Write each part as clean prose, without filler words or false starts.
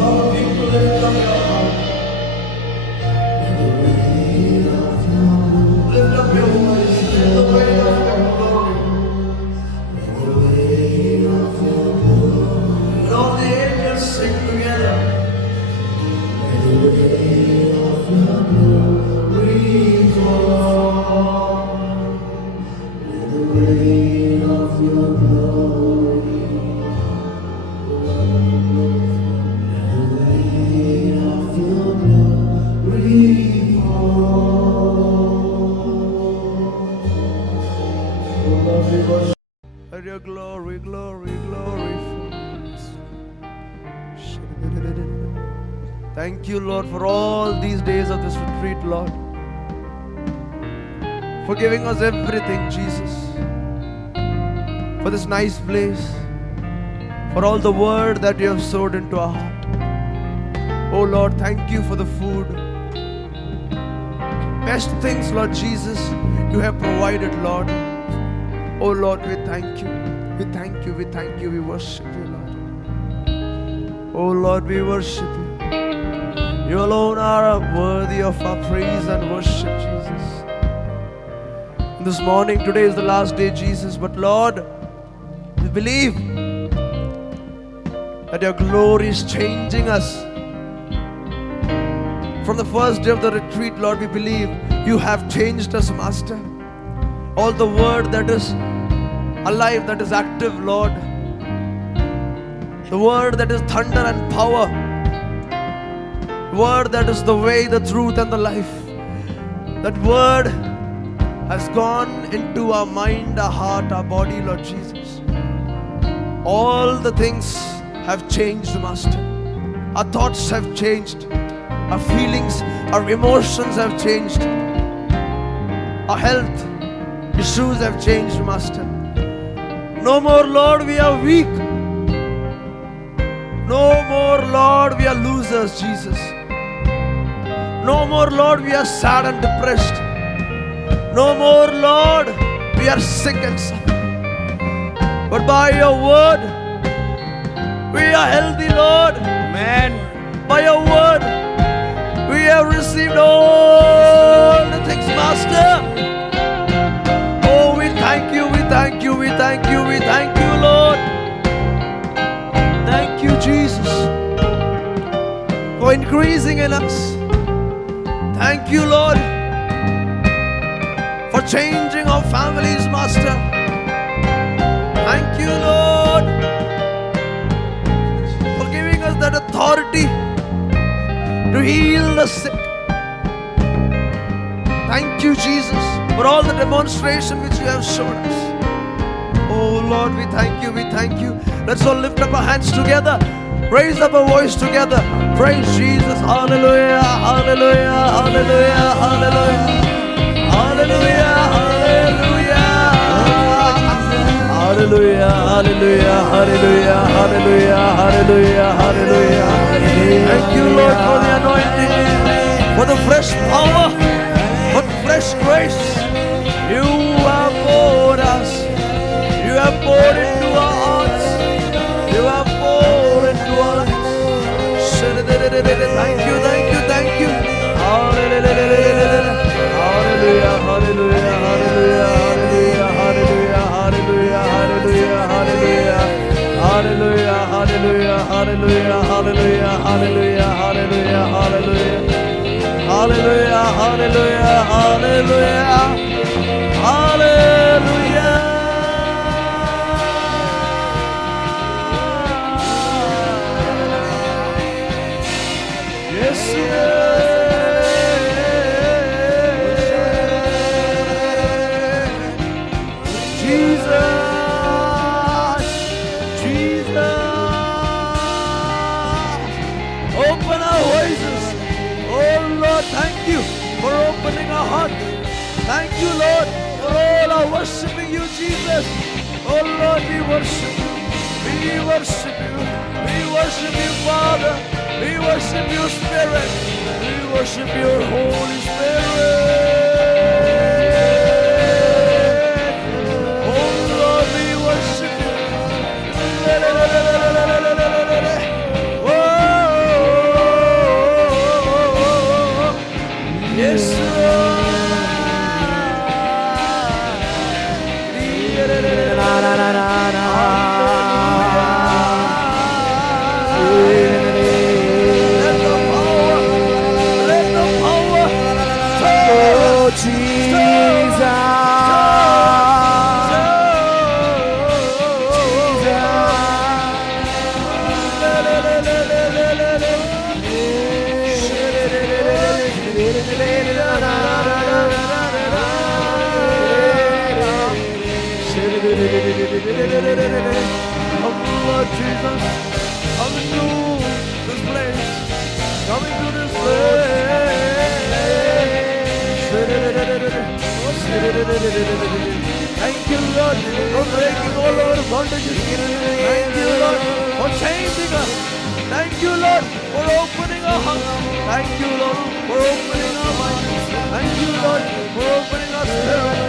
All people lift up your heart. Lift up your voice. Feel the weight of your glory. And all the angels sing together. Let your glory, glory, glory. Thank you, Lord, for all these days of this retreat, Lord. For giving us everything, Jesus. For this nice place. For all the word that you have sowed into our heart. Oh, Lord, thank you for the food. Best things, Lord Jesus, you have provided, Lord. Oh, Lord, we thank you. We thank you, we thank you, we worship you, Lord. Oh, Lord, we worship you. You alone are worthy of our praise and worship, Jesus. This morning, today is the last day, Jesus, but Lord, we believe that your glory is changing us. From the first day of the retreat, Lord, we believe you have changed us, Master. All the word that is alive, that is active, Lord. The word that is thunder and power. Word that is the way, the truth and the life. That word has gone into our mind, our heart, our body, Lord Jesus. All the things have changed, Master. Our thoughts have changed. Our feelings, our emotions have changed. Our health issues have changed, Master. No more, Lord, we are weak. No more, Lord, we are losers, Jesus. No more, Lord, we are sad and depressed. No more, Lord, we are sick and suffering. But by your word, we are healthy, Lord. Amen. By your word, we have received all the things, Master. Oh, we thank you, we thank you, we thank you, we thank you, Lord. Thank you, Jesus, for increasing in us. Thank you, Lord, for changing our families, Master. Thank you, Lord, for giving us that authority to heal the sick. Thank you, Jesus, for all the demonstration which you have shown us. Oh, Lord, we thank you, we thank you. Let's all lift up our hands together. Raise up a voice together. Praise Jesus. Hallelujah, hallelujah, hallelujah, hallelujah. Hallelujah, hallelujah. Hallelujah, hallelujah, hallelujah, hallelujah, hallelujah, hallelujah. Thank you, Lord, for the anointing, for the fresh power, for the fresh grace. You have poured us. You have poured into our hearts. You have poured into our lives. Thank you, thank you, thank you. Hallelujah, hallelujah, hallelujah, hallelujah, hallelujah, hallelujah, hallelujah, hallelujah, hallelujah, hallelujah, hallelujah, hallelujah, hallelujah, hallelujah, hallelujah, hallelujah, hallelujah, hallelujah, hallelujah. Yes, Jesus, Jesus, open our voices. Oh Lord, thank you for opening our heart. Thank you, Lord, for all our worshiping you, Jesus. Oh Lord, we worship you. We worship you. We worship you, Father. We worship you, Spirit. We worship your Holy Spirit. Oh Lord, we worship you. Oh Lord Jesus, come into this place. Come into this place. Thank you, Lord, for breaking all our bondages. Thank you, Lord, for changing us. Thank you, Lord, for opening our hearts. Thank you, Lord, for opening our minds. Thank you, Lord, for opening our spirit.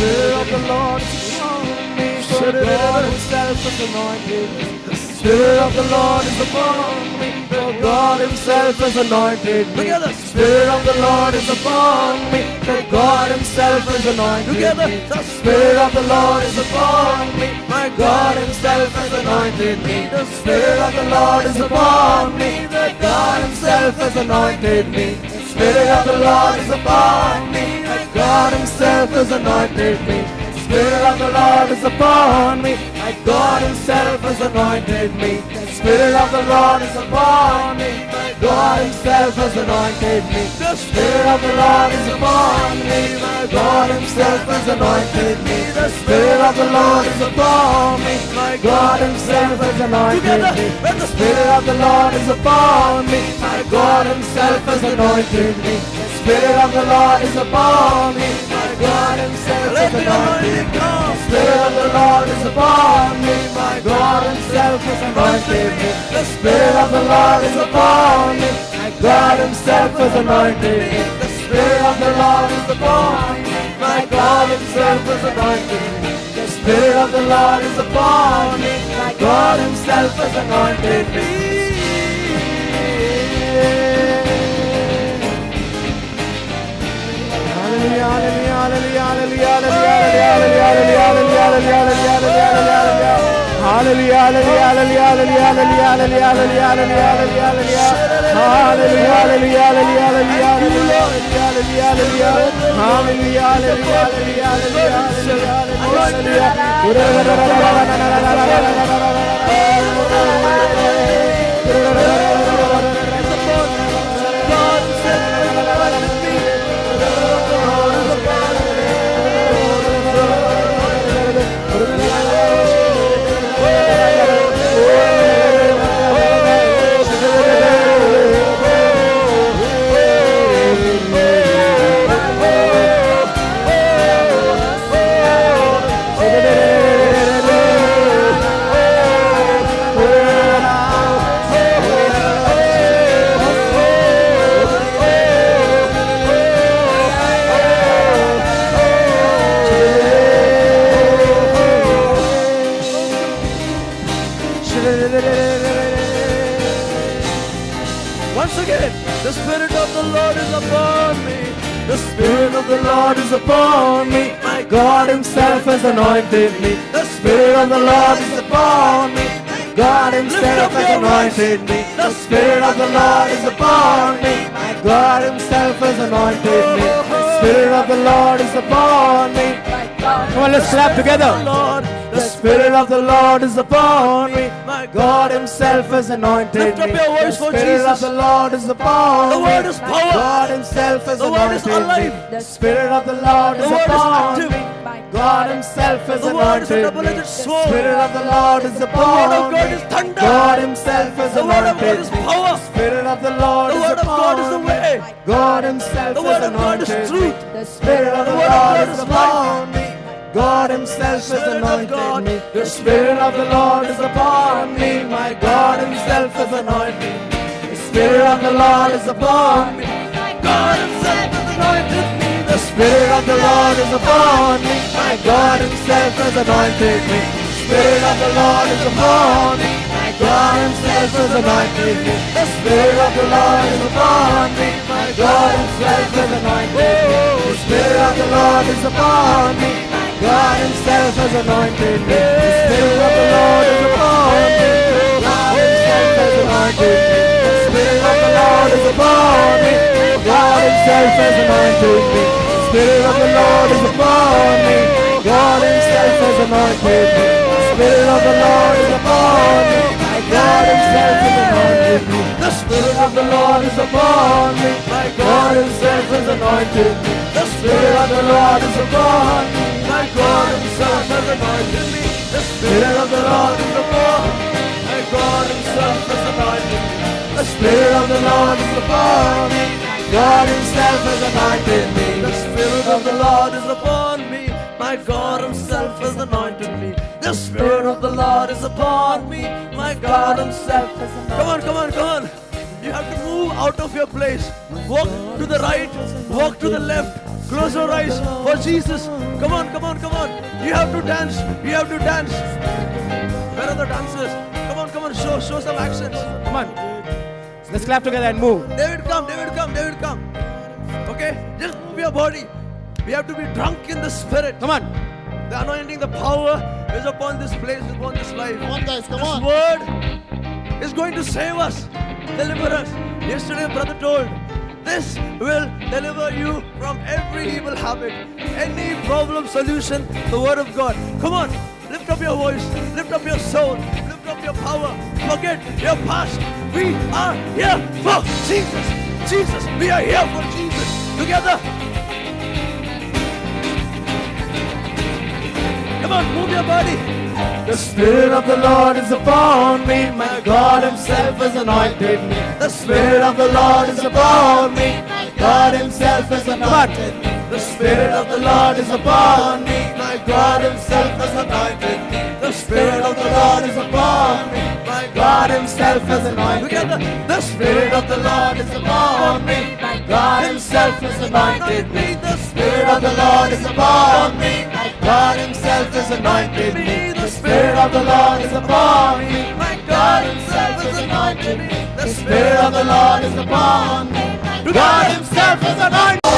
Spirit of the Lord is upon me, for God Himself is anointed. The Spirit of the Lord is upon me, for God Himself is anointed me. Together. Spirit of the Lord is upon me, for God Himself is anointed Together. me. The Spirit of the Lord is upon me, my God Himself has anointed me. The Spirit of the Lord is upon me, that God Himself has anointed me. The Spirit of the Lord is upon me, that God Himself has anointed me. The Spirit of the Lord is upon me, my God Himself has anointed me. The Spirit of the Lord is upon me, my God Himself has anointed me. The Spirit of the Lord is upon me, my God Himself has anointed me. The Spirit of the Lord is upon me, my God Himself has anointed me. The Spirit of the Lord is upon me, my God Himself has anointed me. The Spirit of the Lord is upon me, my God Himself has anointed me. The Spirit of the Lord is upon me, my God Himself has anointed me. The Spirit of the Lord is upon me, my God Himself has anointed me. The Spirit of the Lord is upon me, my God Himself has anointed me. The Spirit of the Lord is upon me, my God Himself has anointed me. Once again, the Spirit of the Lord is upon me. The Spirit of the Lord is upon me, my God Himself has anointed me. The Spirit of the Lord is upon me, God Himself has anointed me. The Spirit of the Lord is upon me, my God Himself has anointed me. The Spirit of the Lord is upon me. Come on, let's clap together. The Spirit of the Lord is upon me, my God Himself has anointed me. Lift up your voice for The Spirit of Jesus. the Lord is upon me. The Word is power. God Himself has The Word is anointed me. alive. The Spirit of the Lord is The Word is upon active. me. God Himself has The Word is a anointed me. double-edged The sword. Spirit of the Lord is The Word upon of God me. is thunder. God Himself has The Word of God anointed is me. power. The Spirit of the Lord The is Word of God is the upon me. way. God Himself The has Word of God is anointed me. truth. The Spirit of the Word of Lord God is is upon me. God Himself has Spirit of anointed God. me. The Spirit of the Lord is upon me. My God Himself has anointed me. The Spirit of the Lord is upon me. God Himself has anointed me. The Spirit of the Lord is upon me. My God Himself has anointed me. The Spirit of the Lord is upon me. My God Himself has anointed me. The Spirit of the Lord is upon me. My God Himself has anointed me. The Spirit of the Lord is upon me. God Himself has anointed me. The Spirit of the Lord is upon me. God Himself has anointed me. The Spirit of the Lord is upon me. God Himself has anointed me. The Spirit of the Lord is upon me. God Himself has anointed me. The Spirit of the Lord is upon me. My God Himself has anointed me. The Spirit of the Lord is upon me. My God Himself has anointed me. The Spirit of the Lord is upon me. My God Himself has anointed me. The Spirit of the Lord is upon me. My God Himself has anointed me. The Spirit of the Lord is upon me. God Himself has anointed me. The Spirit of the Lord is upon me. My God Himself has anointed me. The Spirit of the Lord is upon me. My God Himself has anointed me. Come on, come on, come on. You have to move out of your place. Walk to the right, walk to the left. Close your eyes for Jesus. Come on, come on, come on. You have to dance. You have to dance. Where are the dancers? Come on, show some actions. Come on. Let's clap together and move. David, come. Okay? Just move your body. We have to be drunk in the Spirit. Come on. The anointing, the power is upon this place, upon this life. Come on, guys, come This on. word is going to save us, deliver us. Yesterday, brother told, this will deliver you from every evil habit, any problem solution, the word of God. Come on, lift up your voice, lift up your soul, lift up your power. Forget your past. We are here for Jesus. Jesus, we are here for Jesus. Together. Come on, move your body. The Spirit of the Lord is upon me. My God Himself has anointed me. The Spirit of the Lord is upon me. My God Himself has anointed me. The Spirit of the Lord is upon me. My God Himself has anointed me. The Spirit of the Lord is upon me. My God Himself has anointed me. The Spirit of the Lord is upon me. My God Himself has anointed me. The Spirit of the Lord is upon me. My God Himself has anointed me. The Spirit of the Lord is upon me. My God Himself has anointed me. The Spirit of the Lord is upon me. God Himself has anointed me.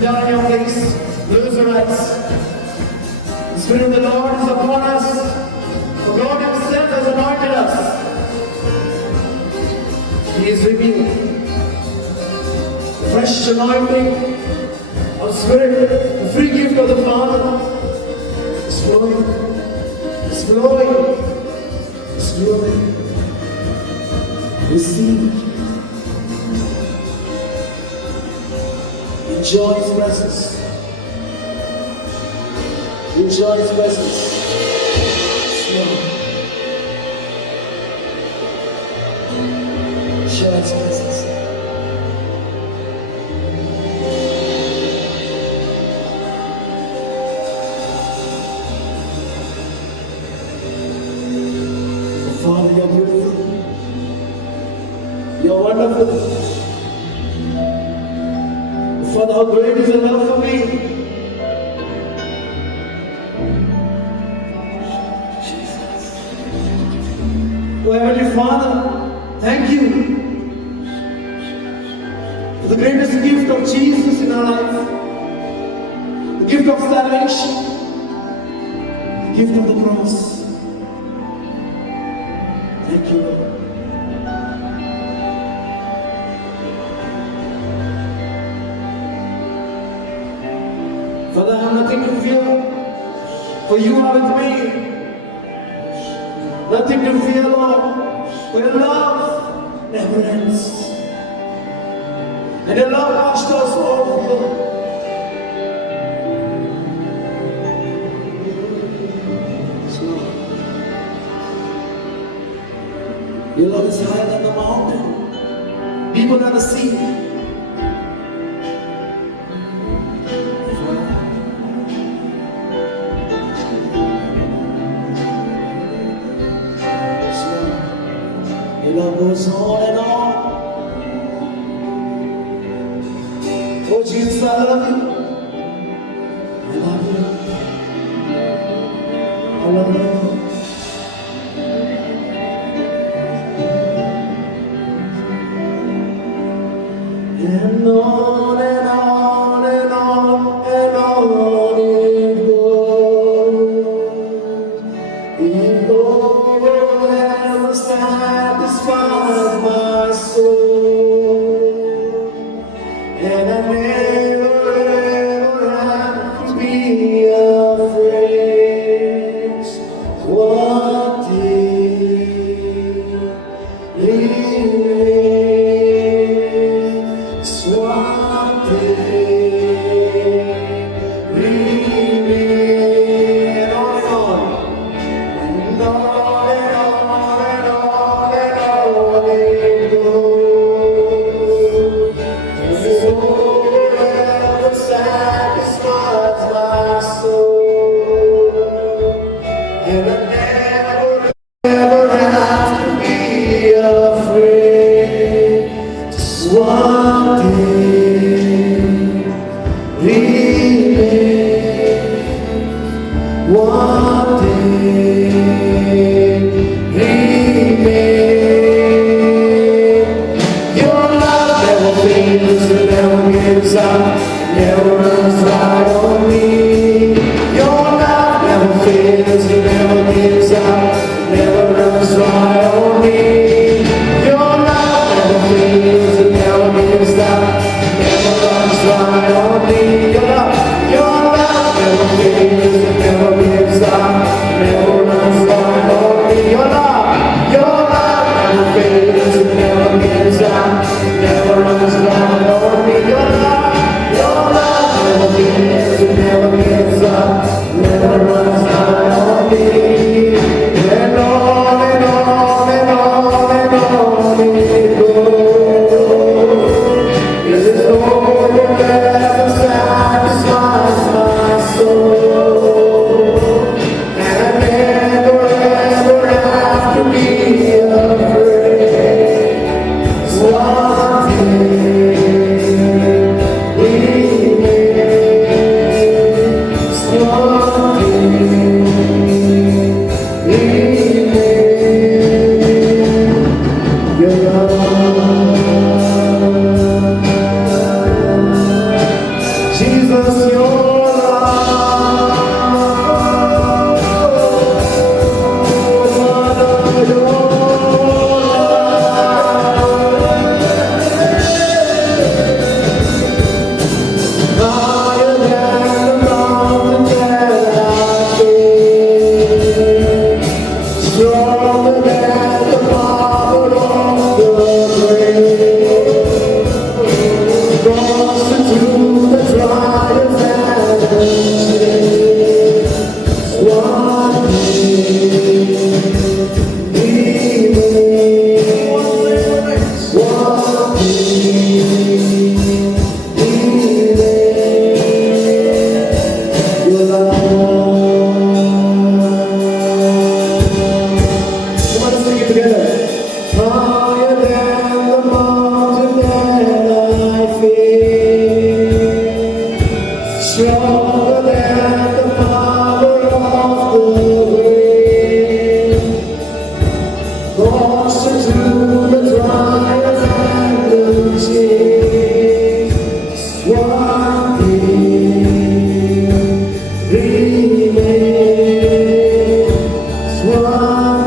Sit down in your place. Close your eyes. The Spirit of the Lord is upon us. For God Himself has anointed us. He is revealed. The fresh anointing of Spirit, the free gift of the Father is flowing. It's flowing. It's flowing. Receive. Enjoy His presence. Enjoy His presence. Slow. Enjoy His presence. Father, you're beautiful. You're wonderful. Father, how great is your love for me. Jesus. Oh, Heavenly Father, thank you for the greatest gift of Jesus in our life. The gift of salvation. The gift of the cross. Thank you, Lord. Father, I have nothing to fear, for you are with me. Nothing to fear, Lord, for your love never ends. And your love washed us all fear. Your love is higher than the mountain, deeper than the sea. Your love goes on and on. Oh Jesus, I love you. I love you. I love you. And on and on and on and on it goes. It never satisfies my soul. And I never ever have to be afraid. One day remains. One day remains. On and on and on and on and on it goes. And so ever satisfies my soul. And I never ever have to be afraid. Just one day remain. One day remain. Your love never fails, it never gives up, never runs dry on me. Your love never fails, it never gives up, never runs dry on me. Your love never fails, it never gives up, never runs dry on me. Your love never fails, it never gives up, never runs dry on me. Your love never fails, it never gives up, never runs dry on me. Your love never fails, it never gives up, never runs dry on me. And on and on and on and on it goes. Yes, it's all that ever satisfies my soul. Jesus, your love. Father, your love. Higher than the mountain that I see, stronger than the power of the grave. Cross into the trials and the shame. One thing remains. One thing remains. Your love. Come on, let's sing it together. Higher than the mountain that I fear, stronger than the power of the grave, closer to the trials and the chains. One thing remains. One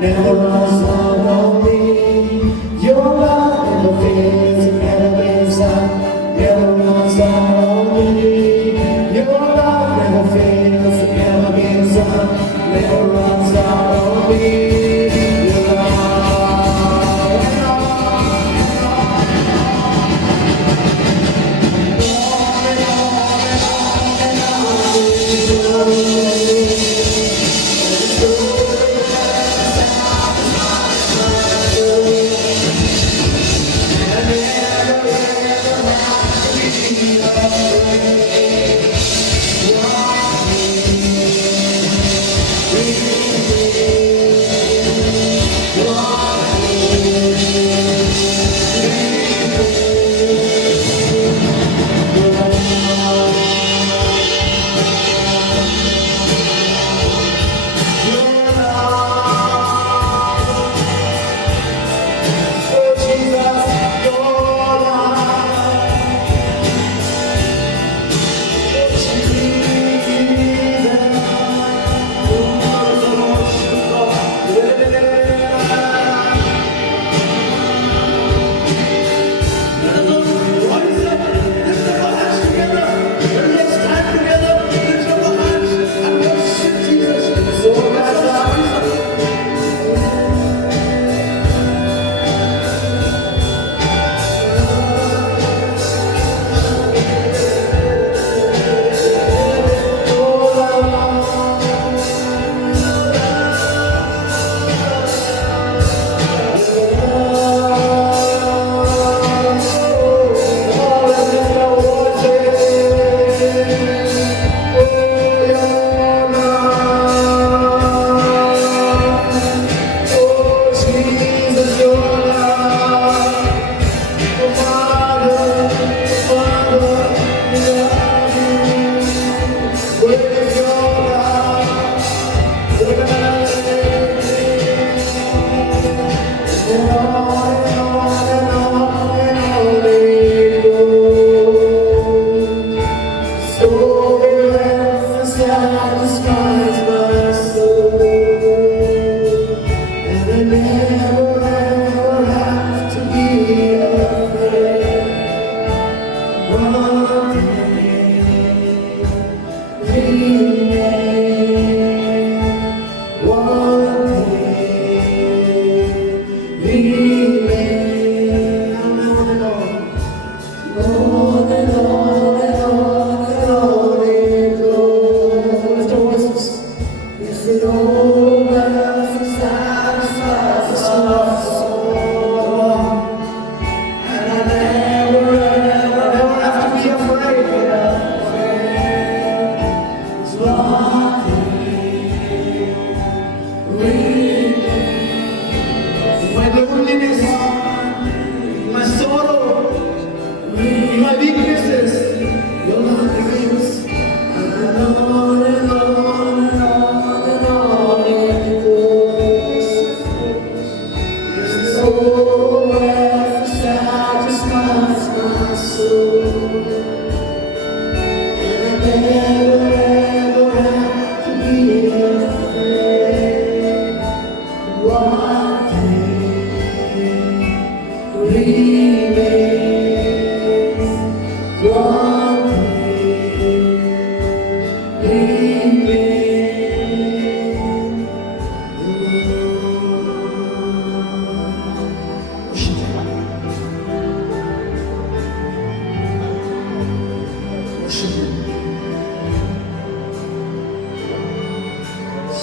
Never runs out on me. Your love never fades, it never gives up. Never runs out on me. Your love never fades, it never gives up.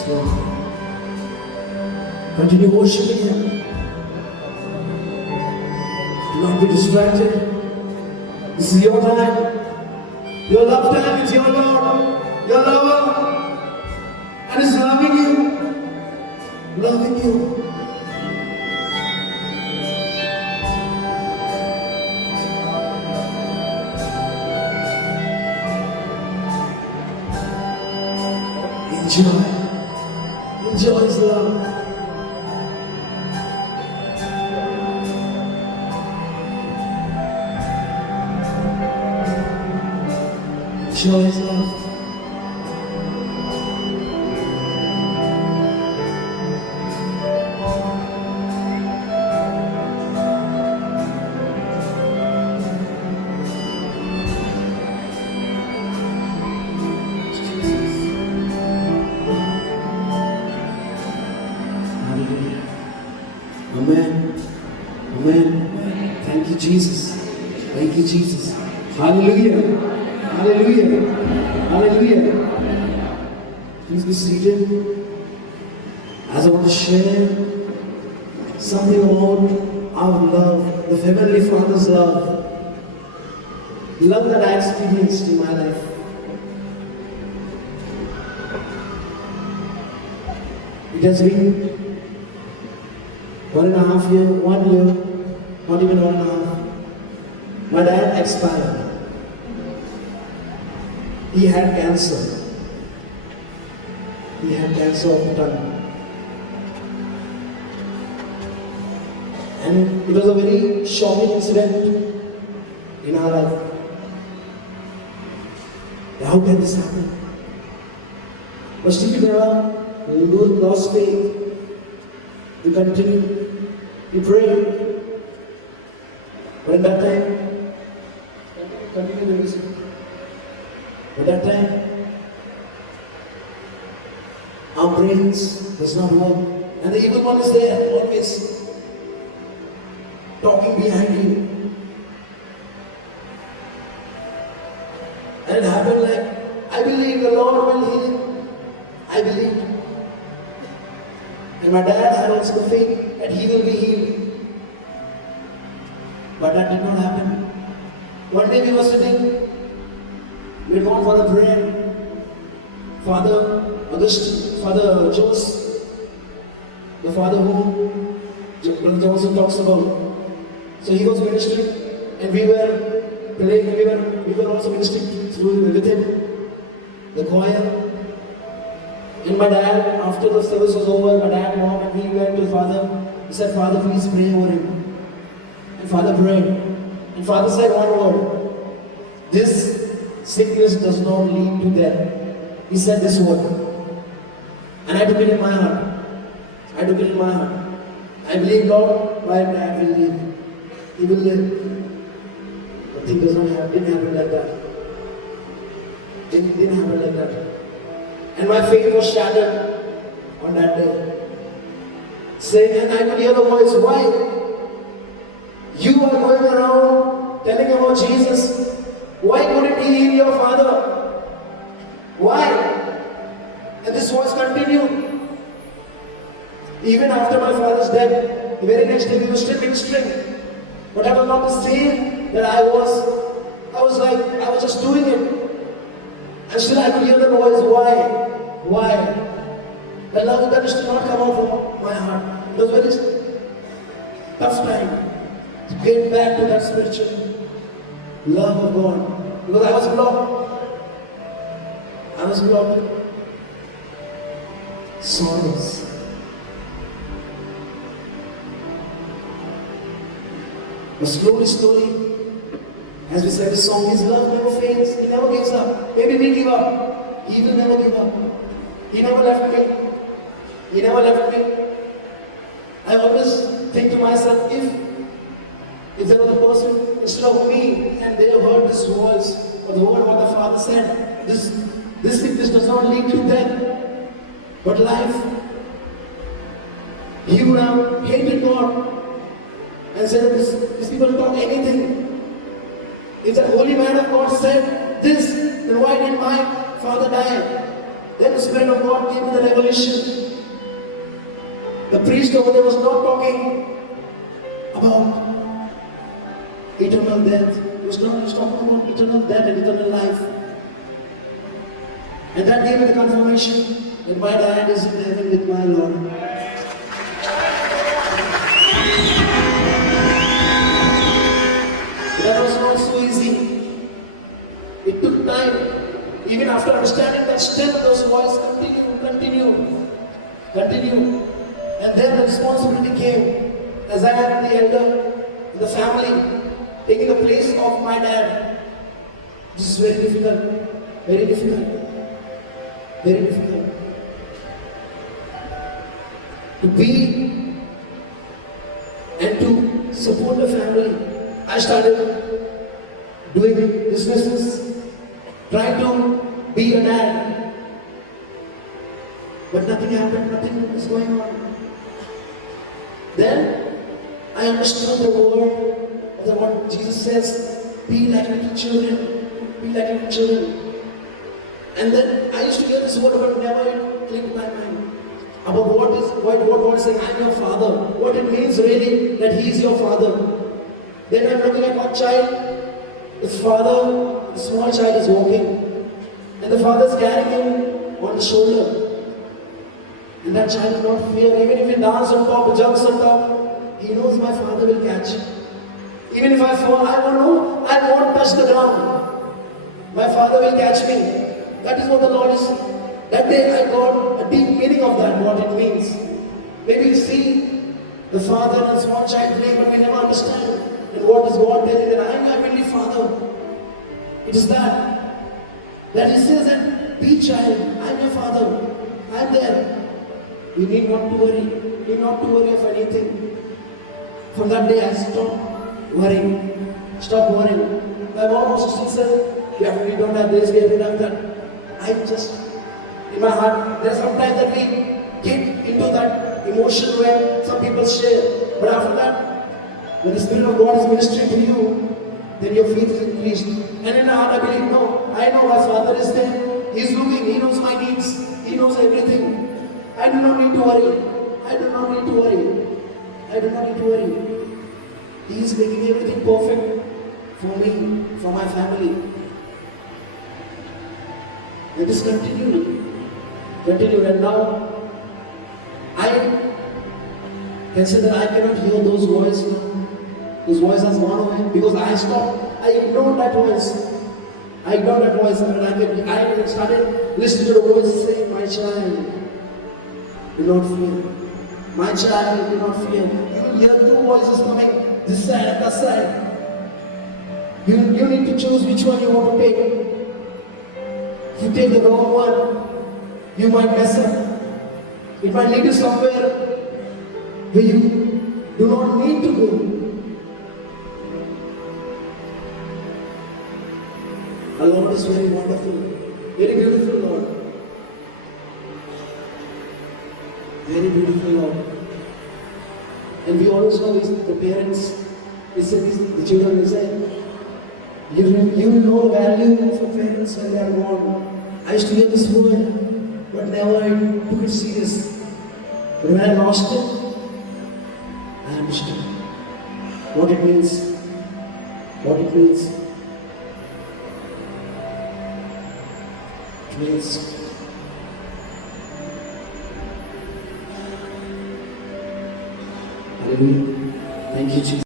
Lord. Continue worshiping Him. Do not be distracted. This is your time. Your love time is your Lord, your lover, and is loving you. Loving you. Enjoy. Enjoy His love. Enjoy His love. Hallelujah. Amen. Amen. Thank you, Jesus. Thank you, Jesus. Hallelujah. Hallelujah. Hallelujah. Please be seated. As I want to share something about our love, the Heavenly Father's love. The love that I experienced in my life. It has been 1.5 years, 1 year, not even 1.5. My dad expired. He had cancer. He had cancer of the tongue. And it was a very shocking incident in our life. How can this happen? But still we lost faith. We continued. We prayed. But at that time, continue the music. At that time, our brains does not work. And the evil one is there, always talking behind you. And it happened like, I believe the Lord will heal. I believe. And my dad had also the faith that he will be healed. But that did not happen. One day we were sitting, we had gone for a prayer. Father Augustine, Father Joseph, the father who Brother Johnson talks about. So he was ministering, and we were playing, we were also ministering through with him, the choir. And my dad, after the service was over, my dad, mom, and we went to the father. He said, Father, please pray over him. And Father prayed. And Father said one word. This sickness does not lead to death. He said this word. And I took it in my heart. I took it in my heart. I believe God, my dad will live. He will live. But things didn't happen like that. It didn't happen like that. And my faith was shattered on that day. Saying, and I could hear the voice, why? You are going around telling about Jesus. Why couldn't He heal your father? Why? And this voice continued. Even after my father's death, the very next day we were still ministering. But I was not the same that I was. I was just doing it. And still I could hear the voice, why? Why? The love that used to not come out from my heart. It was very tough time to get back to that spiritual love of God. Because I was blocked. I was blocked. Sorrows. But slowly, as we said the song, His love never fades. He never gives up. Maybe we give up. He will never give up. He never left me. He never left me. I always think to myself, if there was a person instead of me and they have heard this voice or the word what the Father said, this sickness does not lead to death, but life. He would have hated God and said, these people talk anything. If that holy man of God said this, then why did my father die? Then the Spirit of God came in the revelation. The priest over there was not talking about eternal death. He was talking about eternal death and eternal life. And that gave me the confirmation that my dad is in heaven with my Lord. That was not so easy. It took time. Even after understanding that, still those voices continue. And then the responsibility came. As I am the elder in the family, taking the place of my dad. This is very difficult. Very difficult. Very difficult. To be and to support the family. I started doing businesses, trying to be a dad. But nothing happened, nothing is going on. Then I understood the word of what Jesus says, be like little children, be like little children. And then I used to hear this word, but never it clicked my mind. About what God is saying, I'm your father. What it means really, that He is your father. Then I'm looking at one child, his father, the small child is walking. And the father is carrying him on the shoulder. And that child will not fear. Even if he dances on top, jumps on top, he knows my father will catch him. Even if I fall, I won't know, I won't touch the ground. My father will catch me. That is what the Lord is. That day I got a deep meaning of that, what it means. Maybe you see the father and small child play, but we never understand. And what is God telling that I am your heavenly Father? It is that He says that, be child, I am your Father, I am there. You need not to worry. You need not to worry of anything. From that day I stopped worrying. Stop worrying. My mom also said, we don't have this, we don't have that. I just, in my heart, there are some times that we get into that emotion where some people share. But after that, when the Spirit of God is ministering to you, then your faith is increased. And in my heart I believe, no, I know my Father is there. He is looking, He knows my needs. He knows everything. I do not need to worry. I do not need to worry. I do not need to worry. He is making everything perfect for me, for my family. Let us continue. Continue. And now, I can say that I cannot hear those voices now. His voice has gone away because I stopped. I ignored that voice. I ignored that voice and I started listening to the voice saying, my child, do not fear. My child, do not fear. You will hear two voices coming, this side and that side. You need to choose which one you want to take. If you take the wrong one, you might mess up. It might lead you somewhere where you do not need to go. Our Lord is very wonderful, very beautiful Lord. Very beautiful Lord. And we always know the parents, the children, they say, you know the value of a parents when they are born. I used to hear this word, but never I took it serious. But when I lost it, I understood what it means. What it means. It means hallelujah. Thank you, Jesus.